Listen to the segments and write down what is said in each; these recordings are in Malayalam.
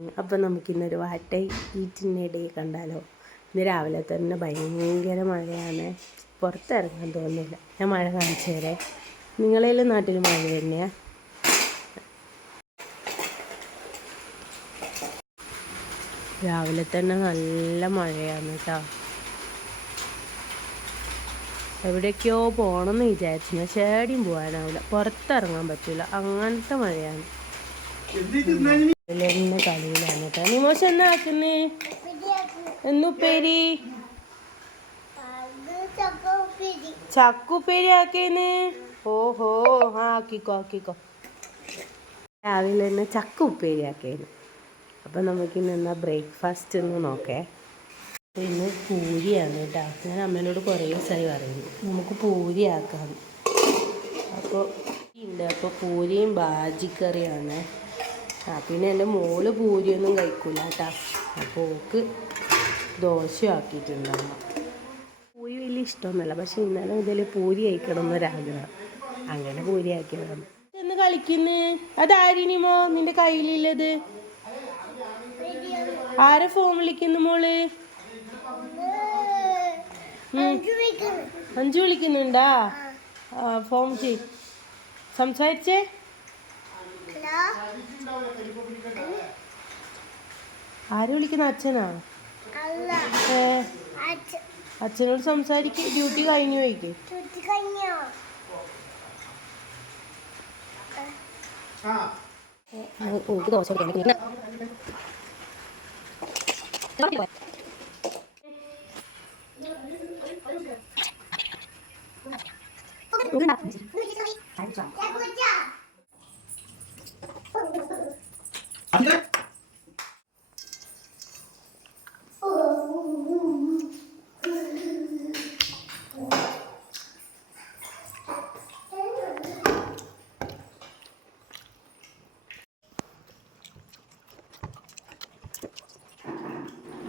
അപ്പം നമുക്കിന്നൊരു വാട്ടൈ ഈറ്റിനിടെ കണ്ടാലോ. ഇന്ന് രാവിലെ തന്നെ ഭയങ്കര മഴയാണ്, പുറത്തിറങ്ങാൻ തോന്നുന്നില്ല. ഞാൻ മഴ കാണിച്ചു തരാം. നിങ്ങളേലും നാട്ടിൽ മഴ തന്നെയാണ്. രാവിലെ തന്നെ നല്ല മഴയാണ് കേട്ടോ. എവിടേക്കോ പോകണമെന്ന് വിചാരിച്ചു, പക്ഷേ എവിടെയും പോകാനാവില്ല, പുറത്തിറങ്ങാൻ പറ്റില്ല, അങ്ങനത്തെ മഴയാണ്. ഇതിലെന്നെ കളിയിലാണ് കേട്ടോ. നിമോശം എന്നാ ആക്കുന്നേ? എന്നുപ്പേരി ചക്കുപ്പേരി ആക്കേന്ന്. ഓഹോ, ആക്കിക്കോ ആക്കിക്കോ. രാവിലെ തന്നെ ചക്ക ഉപ്പേരി ആക്കേന്ന്. അപ്പം നമുക്കിന്ന് എന്നാ ബ്രേക്ക്ഫാസ്റ്റ് എന്ന് നോക്കേ. ഇന്ന് പൂരിയാണ് കേട്ടോ. ഞാൻ അമ്മേനോട് കുറേ ദിവസമായി പറയുന്നു നമുക്ക് പൂരി ആക്കാം. അപ്പോൾ ഉണ്ട്, അപ്പോൾ പൂരിയും ബാജിക്കറിയാണ്. പിന്നെ എൻ്റെ മോള് പൂരിയൊന്നും കഴിക്കില്ല കേട്ടോ. അപ്പോൾ ഓക്ക് ദോശ ആക്കിയിട്ടുണ്ട് അമ്മ. പൂരി വലിയ ഇഷ്ടമൊന്നുമല്ല, പക്ഷെ ഇന്നലെ മുതൽ പൂരി കഴിക്കണം എന്നൊരാഗ്രഹം, അങ്ങനെ പൂരി ആക്കിയതാണ്. എന്ന് കളിക്കുന്നേ അതാരിനിമോ നിന്റെ കയ്യിലുള്ളത്? ആരെ ഫോൺ വിളിക്കുന്നു മോള്? അഞ്ചു വിളിക്കുന്നുണ്ടാ? ഫോൺ ചെയ്, സംസാരിച്ചേ. ആര് വിളിക്കുന്ന? അച്ഛനാ? അച്ഛനോട് സംസാരിക്കും. ഡ്യൂട്ടി കഴിഞ്ഞു പോയിക്ക്. എനിക്ക് ദോശ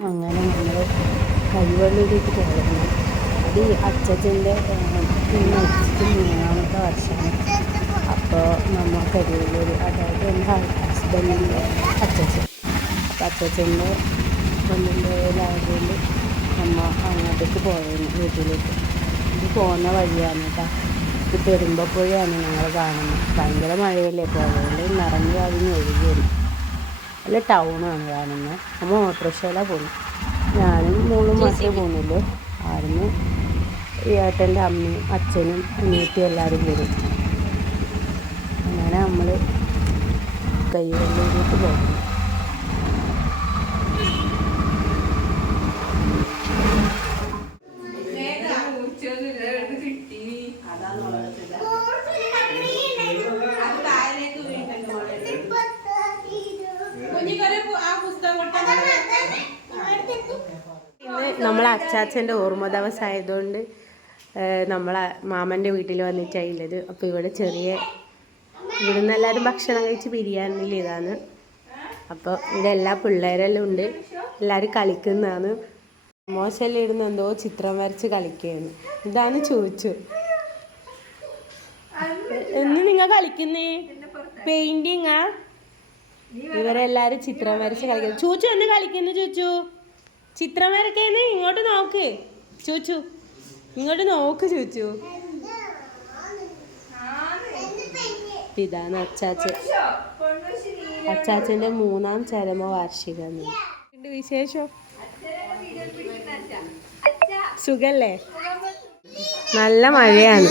അങ്ങനെ നമ്മൾ കൈവള്ളിയിലേക്ക് പോകുന്നു. അത് അച്ഛൻ്റെ മരിച്ചിട്ട് 3ാമത്തെ വർഷമാണ്. അപ്പോൾ നമ്മൾ കരിവള്ളൂർ, അതായത് എൻ്റെ ഹസ്ബൻഡിൻ്റെ അച്ഛൻ. അപ്പോൾ അച്ഛൻ്റെ ഹസ്ബൻഡിൻ്റെ ആയതുകൊണ്ട് അമ്മ അങ്ങോട്ടേക്ക് പോയിരുന്നു, വീട്ടിലേക്ക്. ഇത് പോകുന്ന വഴിയാണ് കേട്ടോ. ഇത് പെരുമ്പപ്പുഴയാണ് ഞങ്ങൾ കാണുന്നത്. ഭയങ്കര മഴയല്ലേ, പുഴയിൽ നിറഞ്ഞു കവിഞ്ഞ് ഒഴുകിയാണ്. നല്ല ടൗണാണ് കാണുന്നത്. നമ്മൾ ഓട്ടോറിക്ഷയിലാണ് പോകുന്നത്. ഞാനും മോളും മാത്രമേ പോകുന്നുള്ളൂ. ആയിരുന്നു ഈ ഏട്ടൻ്റെ അമ്മയും അച്ഛനും അനിയത്തിയും എല്ലാവരും വരും. അങ്ങനെ നമ്മൾ കൈവള്ളിയിലേക്ക് പോകുന്നു. നമ്മളെ അച്ചാച്ചൻ്റെ ഓർമ്മ ദിവസമായതുകൊണ്ട് നമ്മളെ മാമൻ്റെ വീട്ടിൽ വന്നിട്ടാണുള്ളത്. അപ്പോൾ ഇവിടെ ഇവിടുന്ന് എല്ലാവരും ഭക്ഷണം കഴിച്ച് ബിരിയാണിയിൽ ഇതാണ്. അപ്പോൾ ഇവിടെ എല്ലാ പിള്ളേരെല്ലാം ഉണ്ട്, എല്ലാവരും കളിക്കുന്നതാണ്. മോശമെല്ലാം ഇരുന്ന് എന്തോ ചിത്രം വരച്ച് കളിക്കുകയാണ്. ഇതാണ് ചോദിച്ചു എന്ന് നിങ്ങൾ കളിക്കുന്നേ പെയിൻറ്റിങ്ങാ? ഇവരെല്ലാവരും ചിത്രം വരച്ച് കളിക്കുന്നു. ചൂച്ചു എന്ന് കളിക്കുന്നു? ചൂച്ചു ചിത്രം വരക്കേന്ന്. ഇങ്ങോട്ട് നോക്ക് ചൂച്ചു, ഇങ്ങോട്ട് നോക്ക് ചൂച്ചു. ഇതാണ് അച്ചാച്ചൻ്റെ 3ാം ചരമവാർഷികം. വിശേഷം സുഖല്ലേ? നല്ല മഴയാണ്.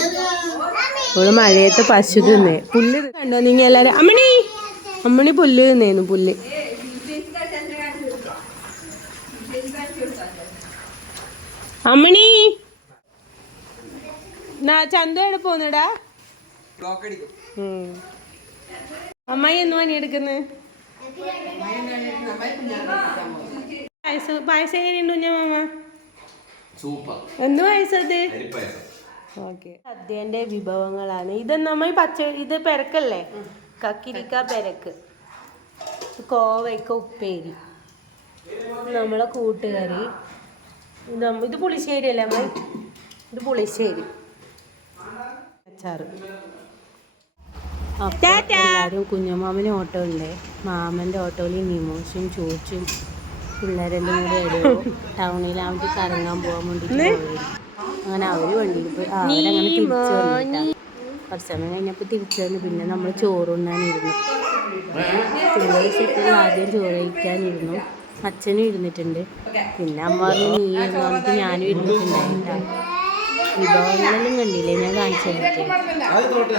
ഇവിടെ മഴയത്ത് പശു തിന്നേ പുല്ല് കണ്ടോ നിങ്ങൾ എല്ലാവരും? അമ്മണി പുല്ല് തിന്നേന്നു. പുല്ല് അമ്മണി ചന്തു എവിടെ പോന്നടാ? അമ്മായി എന്ന് പണി എടുക്കുന്നു? പായസം എങ്ങനെയുണ്ട് കുഞ്ഞമ്മ? എന്ത് പായസത്? ഓക്കെ, സദ്യന്റെ വിഭവങ്ങളാണ് ഇതെന്ന്. അമ്മായി ഇത് പെരക്കല്ലേ? കക്കിരിക്ക പെരക്ക്, കോവയ്ക്ക ഉപ്പേരി, നമ്മളെ കൂട്ടുകറി. ഇത് പുളിശ്ശേരി അല്ലേ അമ്മ? ഇത് പുളിശ്ശേരി, അച്ചാറ്. അപ്പോൾ എല്ലാവരും കുഞ്ഞുമാമന് ഓട്ടോ ഉണ്ട്. മാമൻ്റെ ഓട്ടോയിൽ നിമോഷും ചോച്ചും പിള്ളേരെല്ലാം കൂടി എവിടെയോ ടൗണിലാവുമ്പോൾ കറങ്ങാൻ പോകാൻ വേണ്ടിയിട്ട് പോയി. അങ്ങനെ അവർ വണ്ടിയിൽ പോയി. അവരങ്ങനെ തിരിച്ചു വന്നിട്ടാണ്. കുറച്ച് സമയം കഴിഞ്ഞപ്പോൾ തിരിച്ചു വന്നു. പിന്നെ നമ്മൾ ചോറുണ്ണാനിരുന്നു. പിള്ളേർ സെറ്റിൽ ആദ്യം ചോറ് കഴിക്കാനിരുന്നു. അച്ഛനും ഇരുന്നിട്ടുണ്ട്. പിന്നെ അമ്മ പറഞ്ഞു നീ ഇരുന്ന് പറഞ്ഞിട്ട് ഞാനും ഇരുന്നിട്ടുണ്ടായിട്ടാണ്. വിഭവങ്ങളെല്ലാം കണ്ടില്ലേ, ഞാൻ കാണിച്ചു തന്നിട്ട്.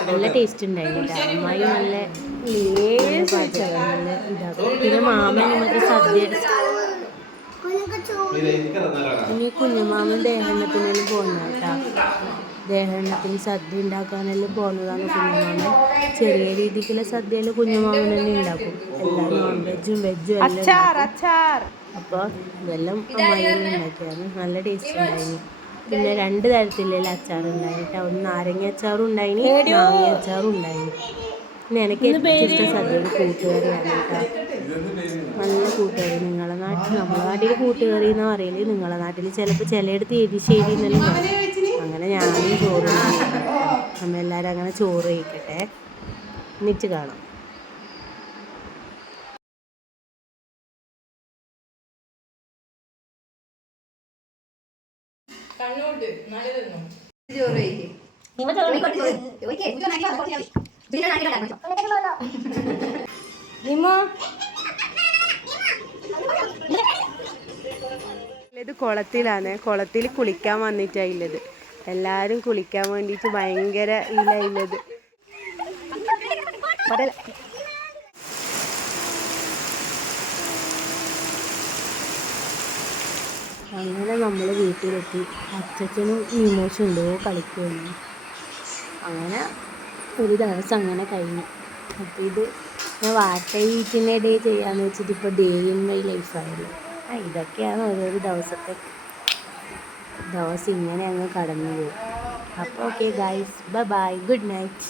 നല്ല ടേസ്റ്റ് ഉണ്ടായിരുന്നു. അമ്മായി നല്ല പാചകം, നല്ല ഇതാക്കും. പിന്നെ മാമൻ മറ്റേ സദ്യ. ഇനി കുഞ്ഞുമാമൻ ദേഹണ്ണത്തിനെല്ലാം പോകുന്ന കേട്ടാ. ദേഹണ്ണത്തിന് സദ്യ ഉണ്ടാക്കാനെല്ലാം പോകുന്നതാണ് കുഞ്ഞുമാമൻ. ചെറിയ രീതിക്കുള്ള സദ്യയിൽ കുഞ്ഞുമാമൻ തന്നെ ഉണ്ടാക്കും. എല്ലാം നോൺ വെജും വെജും എല്ലാം. അപ്പോൾ ഇതെല്ലാം അമ്മായിയെല്ലാം ഉണ്ടാക്കിയാണ്. നല്ല ടേസ്റ്റ് ഉണ്ടായിരുന്നു. പിന്നെ 2 തരത്തിലുള്ള അച്ചാറുണ്ടായിട്ടാ. ഒന്ന് നാരങ്ങ അച്ചാറും ഉണ്ടായിന്, മാങ്ങ അച്ചാറും ഉണ്ടായിന്. പിന്നെ എനിക്ക് ഏറ്റവും ഇഷ്ടം സദ്യയുടെ കൂട്ടുകറിയാണ് കേട്ടോ. നല്ല കൂട്ടുകറി. നിങ്ങളെ നാട്ടിൽ, നമ്മളെ നാട്ടിൽ കൂട്ടുകറി എന്ന് പറയല്. നിങ്ങളെ നാട്ടിൽ ചിലപ്പോൾ ചിലയിടത്ത് എരിശ്ശേരി എന്നെല്ലാം പറയും. അങ്ങനെ ഞാനും ചോറ് നമ്മളെല്ലാവരും അങ്ങനെ ചോറ് കഴിക്കട്ടെ, എന്നിട്ട് കാണാം. ഇത് കുളത്തിലാണ്. കുളത്തിൽ കുളിക്കാൻ വന്നിട്ടായില്ലത്. എല്ലാരും കുളിക്കാൻ വേണ്ടിയിട്ട് ഭയങ്കര ഇല്ലത്. അങ്ങനെ നമ്മൾ വീട്ടിലെത്തി. അച്ഛനും നിമോഷും ഉണ്ടോ കളിക്കുന്നു. അങ്ങനെ ഒരു ദിവസം അങ്ങനെ കഴിഞ്ഞു. അപ്പോൾ ഇത് ഞാൻ വാട്ട ഈറ്റിൻ്റെ ഡേ ചെയ്യാമെന്ന് വെച്ചിട്ട് ഇപ്പോൾ ഡേ ഇൻ മൈ ലൈഫായിരുന്നു. ഇതൊക്കെയാണ് ഓരോരോ ദിവസം ഇങ്ങനെ അങ്ങ് കടന്നു പോകും. അപ്പോൾ okay guys, bye bye, good night.